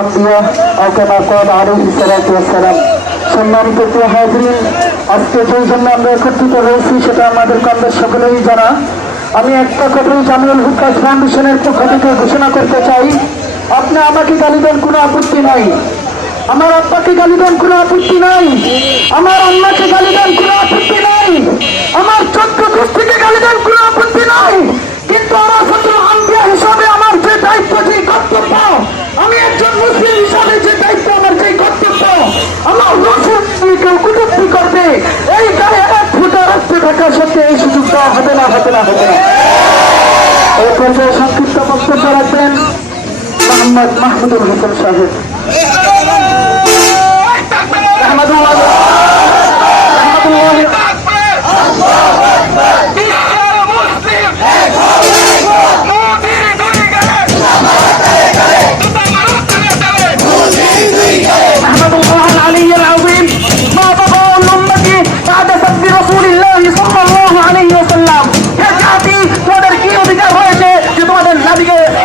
আম্বিয়া আও কামা ক্বালা আলাইহিস সালাতু ওয়াস সালাম। সম্মানিত প্রিয় হাজরিন, আজকে যেই জন্য আমরা একত্রিত হয়েছি সেটা আমাদের আমাদের সকলেরই জানা। আমি একটা কথাই জামিউল হুক্কাস ফাউন্ডেশনের পক্ষ থেকে ঘোষণা করতে চাই, আপনি আমাকে গালি দেন, কোনো আপত্তি নাই। আমার আব্বাকে গালি দেন, কোনো আপত্তি নাই। আমার আম্মাকে গালি দেন, কোনো আপত্তি নাই। আমার চোদ্দ গোষ্ঠীকে গালি দেন, কোনো আপত্তি নাই। কিন্তু আমার ছাত্র আম্বিয়া হিসাবে আমার যে দায়িত্ব, যে কর্তব্য, আমি একজন মুসলিম হিসাবে যে দায়িত্ব, আমার যে কর্তব্য, আমার কেউ কটূক্তি করবে, এই গায়ে এক ফুটা রক্ত থাকা সত্ত্বে এই সুযোগ দেওয়া হবে না, হবে না, হবে না। এই পর্যায়ে সংক্ষিপ্ত বক্তব্য রাখবেন মোহাম্মদ মাহমুদুল হোসেন সাহেব।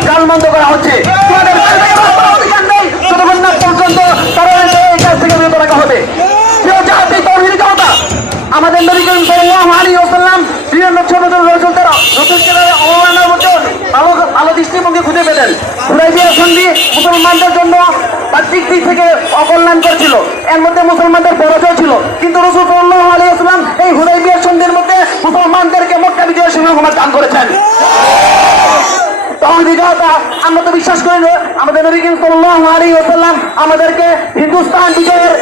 গালমন্দ করা হচ্ছে, তোমাদের অধিকার নেই, যতক্ষণ না পর্যন্ত তারা এই কাজ থেকে বিরত রাখা হবে। জাতি তৌহিদ জনতা, আমাদের নবী করিম সাল্লাল্লাহু আলাইহি ওয়াসাল্লাম 93 বছর রাসূল তারা রসুলকে অবমাননার মধ্যে ভালো দৃষ্টিভঙ্গি খুঁজে পেতেন। হুদায়বিয়া সন্ধি মুসলমানদের জন্য বাহ্যিক দিক থেকে অকল্যাণ করেছিল, এর মধ্যে মুসলমানদের পরাজয় ছিল, কিন্তু রাসূল সাল্লাল্লাহু আলাইহি ওয়াসাল্লাম এই হুদায়বিয়া সন্ধির মধ্যে মুসলমানদেরকে মক্কা বিজয়ের সুসংবাদ দান করেছেন। আমরা তো বিশ্বাস করি না, আমাদের নবী করিম সাল্লাল্লাহু আলাইহি ওয়াসাল্লাম আমাদেরকে হিন্দুস্তান বিজয়ের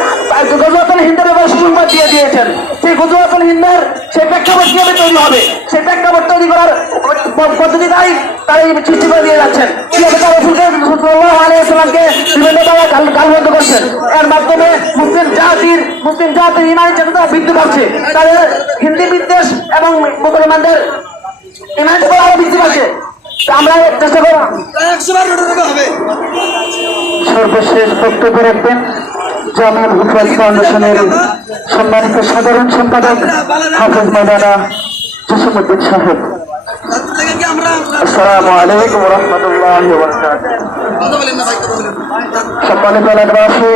গজওয়াতুল হিন্দের ব্যাপারে সুসংবাদ দিয়ে দিয়েছেন। সেই গজওয়াতুল হিন্দের সেই প্রেক্ষাপট কিভাবে তৈরি হবে, সেই প্রেক্ষাপট তৈরি করার পদ্ধতি তাই সৃষ্টি করে দিয়ে যাচ্ছেন। কিভাবে তারা রাসূলকে সাল্লাল্লাহু আলাইহি ওয়াসাল্লামকে বিভিন্ন দ্বারা গালমন্দ করছেন, এর মাধ্যমে মুসলিম জাতির ইমানি চেতনা বৃদ্ধি পাচ্ছে, তাদের হিন্দি বিদ্বেষ এবং মুসলমানদের ইমানি চেতনা আরো বৃদ্ধি পাচ্ছে। আমরা চেষ্টা করব। সর্বশেষ বক্তব্য রাখবেন জামিউল হুক্কাস ফাউন্ডেশনের সম্মানিত সাধারণ সম্পাদক হাফেজ মাওলানা জসিমউদ্দিন সাহেব। আসসালামু আলাইকুম ওয়া রাহমাতুল্লাহি ওয়া বারাকাতুহু। সম্মানিত এলাকাবাসী,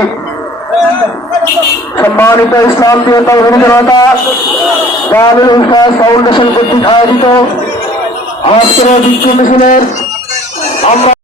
সম্মানিত ইসলাম প্রিয় তৌহিদি জনতা, জামিউল হুক্কাস ফাউন্ডেশন কর্তৃক আয়োজিত আজকের বিক্ষোভ মিছিলের আমরা